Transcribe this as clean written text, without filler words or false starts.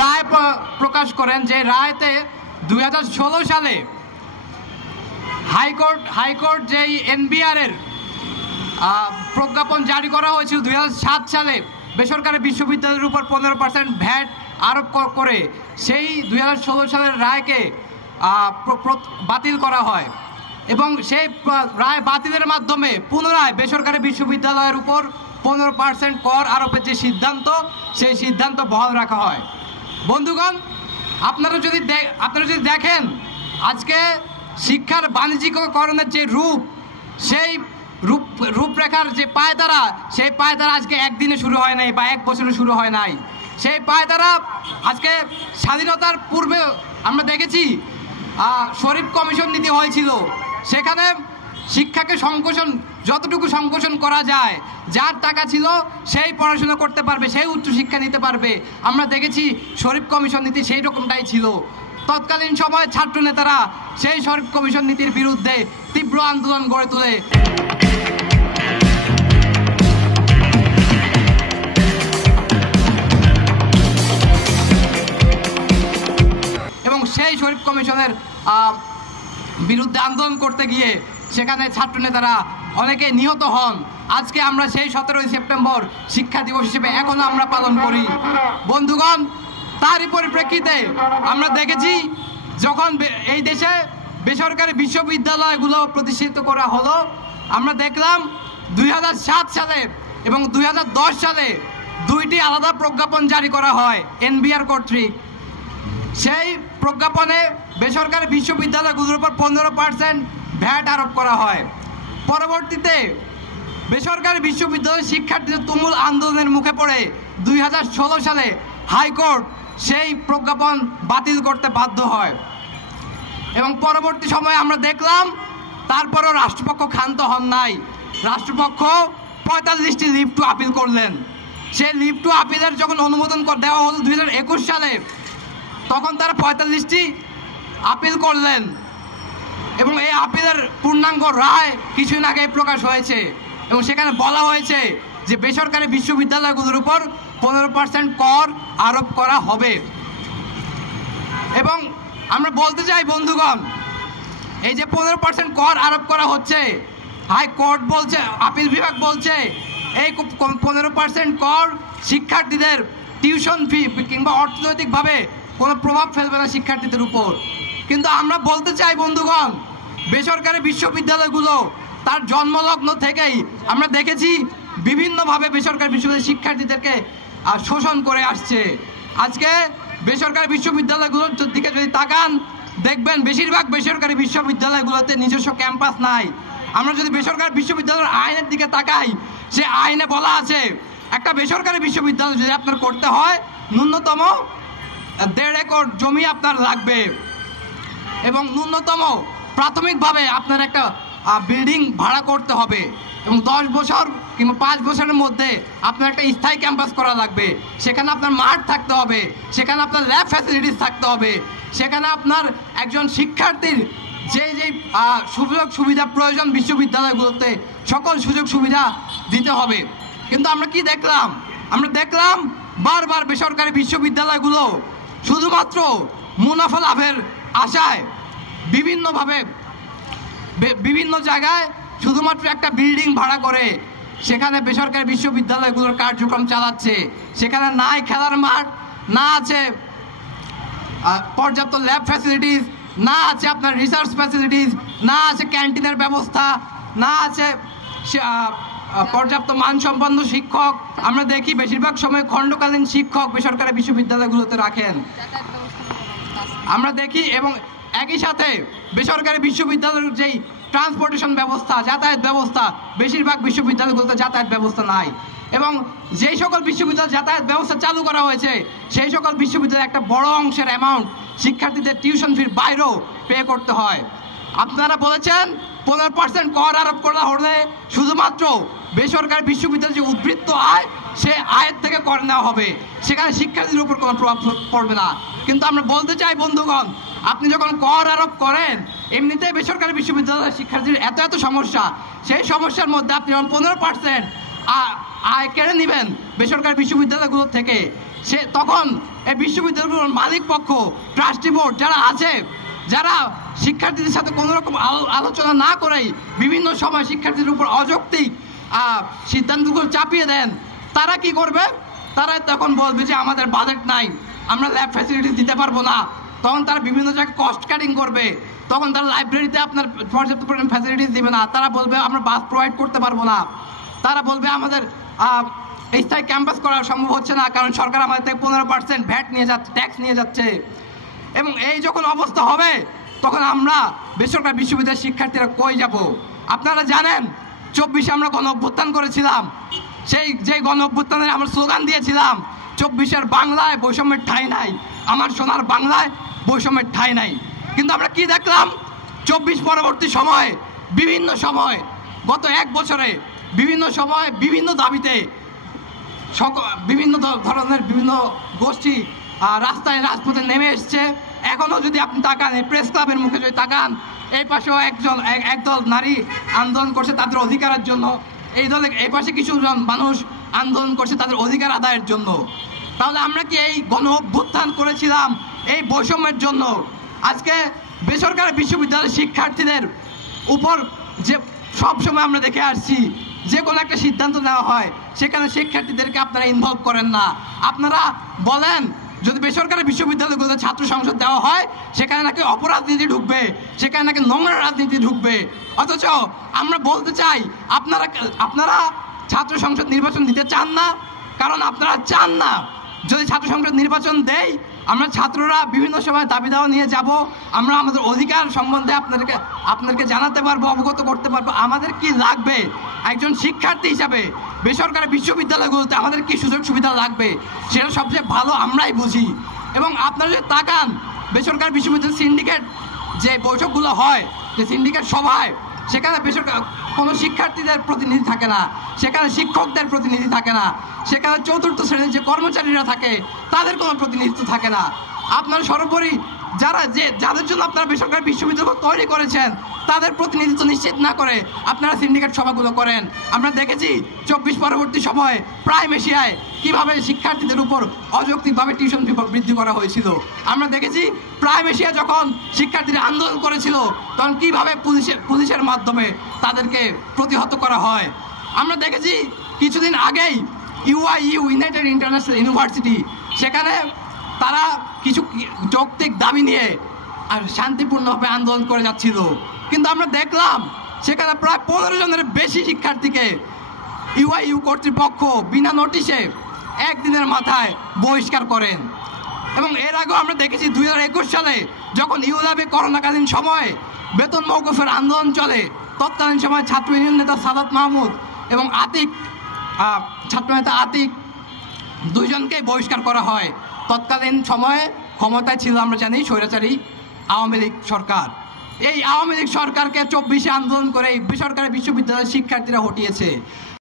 রায় প্রকাশ করেন, যে রায়তে 2016 সালে হাইকোর্ট যেই এনবিআর এর প্রজ্ঞাপন জারি করা হয়েছিল 2007 সালে বেসরকারি বিশ্ববিদ্যালয়ের উপর 15% ভ্যাট আরোপ করে সেই 2016 সালের রায়কে বাতিল করা হয় এবং সেই রায় বাতিলের মাধ্যমে পুনরায় বেসরকারি বিশ্ববিদ্যালয়ের উপর 15% কর আরোপের যে সিদ্ধান্ত, সেই সিদ্ধান্ত বহাল রাখা হয়। বন্ধুগণ, আপনারা যদি দেখেন আজকে শিক্ষার বাণিজ্যিকরণের যে রূপ, সেই রূপরেখার যে পায়তারা, সেই পায়তারা আজকে একদিনে শুরু হয় নাই বা এক বছরে শুরু হয় নাই। সেই পায়তারা আজকে স্বাধীনতার পূর্বে আমরা দেখেছি শরীফ কমিশন নীতি হয়েছিল, সেখানে শিক্ষাকে যতটুকু সংকোচন করা যায়, যার টাকা ছিল সেই পড়াশোনা করতে পারবে, সেই উচ্চশিক্ষা নিতে পারবে। আমরা দেখেছি শরীফ কমিশন নীতি সেই রকমটাই ছিল। তৎকালীন সময়ে ছাত্র নেতারা সেই শরীফ কমিশন নীতির বিরুদ্ধে তীব্র আন্দোলন গড়ে তোলে এবং সেই শরীফ কমিশনের বিরুদ্ধে আন্দোলন করতে গিয়ে সেখানে ছাত্র নেতারা অনেকে নিহত হন। আজকে আমরা সেই 17ই সেপ্টেম্বর শিক্ষা দিবস হিসেবে এখনো আমরা পালন করি। বন্ধুগণ, তারই পরিপ্রেক্ষিতে আমরা দেখেছি যখন এই দেশে বেসরকারি বিশ্ববিদ্যালয়গুলো প্রতিষ্ঠিত করা হলো, আমরা দেখলাম 2007 সালে এবং 2010 সালে দুইটি আলাদা প্রজ্ঞাপন জারি করা হয় এনবিআর কর্তৃক। সেই প্রজ্ঞাপনে বেসরকারি বিশ্ববিদ্যালয়গুলোর উপর 15% ভ্যাট আরোপ করা হয়। পরবর্তীতে বেসরকারি বিশ্ববিদ্যালয় শিক্ষার্থীদের তুমুল আন্দোলনের মুখে পড়ে 2016 সালে হাইকোর্ট সেই প্রজ্ঞাপন বাতিল করতে বাধ্য হয় এবং পরবর্তী সময়ে আমরা দেখলাম তারপরও রাষ্ট্রপক্ষ ক্ষান্ত হন নাই। রাষ্ট্রপক্ষ 45টি লিভ টু আপিল করলেন। সেই লিভ টু আপিলের যখন অনুমোদন দেওয়া হলো 2021 সালে, তখন তারা 45টি আপিল করলেন এবং এই আপিলের পূর্ণাঙ্গ রায় কিছুদিন আগে প্রকাশ হয়েছে এবং সেখানে বলা হয়েছে যে বেসরকারি বিশ্ববিদ্যালয়গুলোর উপর 15% কর আরোপ করা হবে। এবং আমরা বলতে চাই বন্ধুগণ, এই যে 15% কর আরোপ করা হচ্ছে, হাইকোর্ট বলছে, আপিল বিভাগ বলছে এই 15% কর শিক্ষার্থীদের টিউশন ফি কিংবা অর্থনৈতিকভাবে কোনো প্রভাব ফেলবে না শিক্ষার্থীদের উপর। কিন্তু আমরা বলতে চাই বন্ধুগণ, বেসরকারি বিশ্ববিদ্যালয়গুলো তার জন্মলগ্ন থেকেই আমরা দেখেছি বিভিন্নভাবে বেসরকারি বিশ্ববিদ্যালয়ের শিক্ষার্থীদেরকে শোষণ করে আসছে। আজকে বেসরকারি বিশ্ববিদ্যালয়গুলোর দিকে যদি তাকান, দেখবেন বেশিরভাগ বেসরকারি বিশ্ববিদ্যালয়গুলোতে নিজস্ব ক্যাম্পাস নাই। আমরা যদি বেসরকারি বিশ্ববিদ্যালয়ের আইনের দিকে তাকাই, সে আইনে বলা আছে একটা বেসরকারি বিশ্ববিদ্যালয় যদি আপনার করতে হয় ন্যূনতম 1.5 একর জমি আপনার লাগবে এবং ন্যূনতম প্রাথমিকভাবে আপনার একটা বিল্ডিং ভাড়া করতে হবে এবং 10 বছর কিংবা 5 বছরের মধ্যে আপনার একটা স্থায়ী ক্যাম্পাস করা লাগবে। সেখানে আপনার মাঠ থাকতে হবে, সেখানে আপনার ল্যাব ফ্যাসিলিটিস থাকতে হবে, সেখানে আপনার একজন শিক্ষার্থীর যে সুযোগ সুবিধা প্রয়োজন বিশ্ববিদ্যালয়গুলোতে সকল সুযোগ সুবিধা দিতে হবে। কিন্তু আমরা কি দেখলাম? আমরা দেখলাম বারবার বেসরকারি বিশ্ববিদ্যালয়গুলো শুধুমাত্র মুনাফা লাভের আশায় বিভিন্নভাবে বিভিন্ন জায়গায় শুধুমাত্র একটা বিল্ডিং ভাড়া করে সেখানে বেসরকারি বিশ্ববিদ্যালয়গুলোর কার্যক্রম চালাচ্ছে। সেখানে নাই খেলার মাঠ, না আছে পর্যাপ্ত ল্যাব ফ্যাসিলিটিস, না আছে আপনার রিসার্চ ফ্যাসিলিটিস, না আছে ক্যান্টিনের ব্যবস্থা, না আছে পর্যাপ্ত মানসম্পন্ন শিক্ষক। আমরা দেখি বেশিরভাগ সময় খণ্ডকালীন শিক্ষক বেসরকারি বিশ্ববিদ্যালয়গুলোতে রাখেন আমরা দেখি। এবং একই সাথে বেসরকারি বিশ্ববিদ্যালয়ের যেই ট্রান্সপোর্টেশন ব্যবস্থা, যাতায়াত ব্যবস্থা, বেশিরভাগ বিশ্ববিদ্যালয়গুলোতে যাতায়াত ব্যবস্থা নাই এবং যেই সকল বিশ্ববিদ্যালয় যাতায়াত ব্যবস্থা চালু করা হয়েছে সেই সকল বিশ্ববিদ্যালয়ে একটা বড় অংশের অ্যামাউন্ট শিক্ষার্থীদের টিউশন ফির বাইরেও পে করতে হয়। আপনারা বলেছেন 15% কর আরোপ করা হলে শুধুমাত্র বেসরকারি বিশ্ববিদ্যালয়ের যে উদ্বৃত্ত আয়, সে আয়ের থেকে কর নেওয়া হবে, সেখানে শিক্ষার্থীদের উপর কোনো প্রভাব পড়বে না। কিন্তু আমরা বলতে চাই বন্ধুগণ, আপনি যখন কর আরোপ করেন, এমনিতেই বেসরকারি বিশ্ববিদ্যালয়ের শিক্ষার্থীর এত সমস্যা, সেই সমস্যার মধ্যে আপনি যখন 15% আয় কেড়ে নেবেন বেসরকারি বিশ্ববিদ্যালয়গুলোর থেকে, তখন এই বিশ্ববিদ্যালয়ের মালিক পক্ষ, ট্রাস্টি বোর্ড যারা আছে, যারা শিক্ষার্থীদের সাথে কোনো রকম আলোচনা না করেই বিভিন্ন সময় শিক্ষার্থীদের উপর অযৌক্তিক সিদ্ধান্তগুলো চাপিয়ে দেন, তারা কি করবে? তারা তখন বলবে যে আমাদের বাজেট নাই, আমরা ল্যাব ফ্যাসিলিটিস দিতে পারবো না। তখন তারা বিভিন্ন জায়গায় কস্ট কাটিং করবে। তখন তারা লাইব্রেরিতে আপনার পর্যাপ্ত পরিমাণ ফ্যাসিলিটিস দিবে না। তারা বলবে আমরা বাস প্রোভাইড করতে পারবো না। তারা বলবে আমাদের স্থায়ী ক্যাম্পাস করা সম্ভব হচ্ছে না, কারণ সরকার আমাদের থেকে 15% ভ্যাট নিয়ে যাচ্ছে, ট্যাক্স নিয়ে যাচ্ছে। এবং এই যখন অবস্থা হবে, তখন আমরা বেসরকারি বিশ্ববিদ্যালয়ের শিক্ষার্থীরা কই যাব? আপনারা জানেন 24-এ আমরা গণ অভ্যুত্থান করেছিলাম। যে গণ অভ্যুত্থানের আমরা স্লোগান দিয়েছিলাম 24-এর বাংলায় বৈষম্যের ঠাঁই নাই, আমার সোনার বাংলায় বৈষম্যের ঠাঁই নাই। কিন্তু আমরা কি দেখলাম? 24 পরবর্তী সময়ে বিভিন্ন সময়, গত 1 বছরে বিভিন্ন সময় বিভিন্ন দাবিতে বিভিন্ন ধরনের বিভিন্ন গোষ্ঠী রাস্তায় রাজপথে নেমে এসছে। এখনও যদি আপনি তাকান, এই প্রেস ক্লাবের মুখে যদি তাকান, এই পাশেও একদল নারী আন্দোলন করছে তাদের অধিকারের জন্য, এই পাশে কিছুজন মানুষ আন্দোলন করছে তাদের অধিকার আদায়ের জন্য। তাহলে আমরা কি এই গণ অভ্যুত্থান করেছিলাম এই বৈষম্যের জন্য? আজকে বেসরকারি বিশ্ববিদ্যালয়ের শিক্ষার্থীদের উপর যে সবসময় আমরা দেখে আসছি, যে কোনো একটা সিদ্ধান্ত নেওয়া হয় সেখানে শিক্ষার্থীদেরকে আপনারা ইনভলভ করেন না। আপনারা বলেন যদি বেসরকারি বিশ্ববিদ্যালয়গুলোতে ছাত্র সংসদ দেওয়া হয় সেখানে নাকি অপরাজনীতি ঢুকবে, সেখানে নাকি নোংরা রাজনীতি ঢুকবে। অথচ আমরা বলতে চাই আপনারা ছাত্র সংসদ নির্বাচন দিতে চান না, কারণ আপনারা চান না যদি ছাত্র সংসদ নির্বাচন দেয় আমরা ছাত্ররা বিভিন্ন সময় দাবি দাওয়া নিয়ে যাব, আমরা আমাদের অধিকার সম্বন্ধে আপনাদেরকে জানাতে পারবো, অবগত করতে পারবো। আমাদের কি লাগবে একজন শিক্ষার্থী হিসাবে বেসরকারি বিশ্ববিদ্যালয়গুলোতে আমাদের কি সুযোগ সুবিধা লাগবে সেটা সবচেয়ে ভালো আমরাই বুঝি। এবং আপনারা যদি তাকান বেসরকারি বিশ্ববিদ্যালয় সিন্ডিকেট যে বৈঠকগুলো হয়, যে সিন্ডিকেট সভায়, সেখানে বেসরকারি কোনো শিক্ষার্থীদের প্রতিনিধি থাকে না, সেখানে শিক্ষকদের প্রতিনিধি থাকে না, সেখানে চতুর্থ শ্রেণীর যে কর্মচারীরা থাকে তাদের কোনো প্রতিনিধিত্ব থাকে না। আপনারা সর্বোপরি যাদের জন্য আপনারা বেসরকারি বিশ্ববিদ্যালয় তৈরি করেছেন তাদের প্রতিনিধিত্ব নিশ্চিত না করে আপনারা সিন্ডিকেট সভাগুলো করেন। আমরা দেখেছি 24 পরবর্তী সময়ে প্রাইম এশিয়ায় কীভাবে শিক্ষার্থীদের উপর অযৌক্তিকভাবে টিউশন ফি বৃদ্ধি করা হয়েছিল। আমরা দেখেছি প্রাইম এশিয়া যখন শিক্ষার্থীরা আন্দোলন করেছিল তখন কীভাবে পুলিশের মাধ্যমে তাদেরকে প্রতিহত করা হয়। আমরা দেখেছি কিছুদিন আগেই ইউআইইউ, ইউনাইটেড ইন্টারন্যাশনাল ইউনিভার্সিটি, সেখানে তারা কিছু যৌক্তিক দাবি নিয়ে আর শান্তিপূর্ণভাবে আন্দোলন করে যাচ্ছিল, কিন্তু আমরা দেখলাম সেখানে প্রায় 15 জনের বেশি শিক্ষার্থীকে ইউআইইউ কর্তৃপক্ষ বিনা নোটিশে একদিনের মাথায় বহিষ্কার করেন। এবং এর আগেও আমরা দেখেছি 2021 সালে যখন ইউল্যাবে করোনাকালীন সময়ে বেতন মওকুফের আন্দোলন চলে, তৎকালীন সময় ছাত্র ইউনিয়ন নেতা সাদাত মাহমুদ এবং ছাত্রনেতা আতিক দুইজনকেই বহিষ্কার করা হয়। তৎকালীন সময়ে ক্ষমতায় ছিল আমরা জানি স্বৈরাচারী আওয়ামী লীগ সরকার। এই আওয়ামী লীগ সরকারকে 24-এ আন্দোলন করে বেসরকারি বিশ্ববিদ্যালয়ের শিক্ষার্থীরা হটিয়েছে।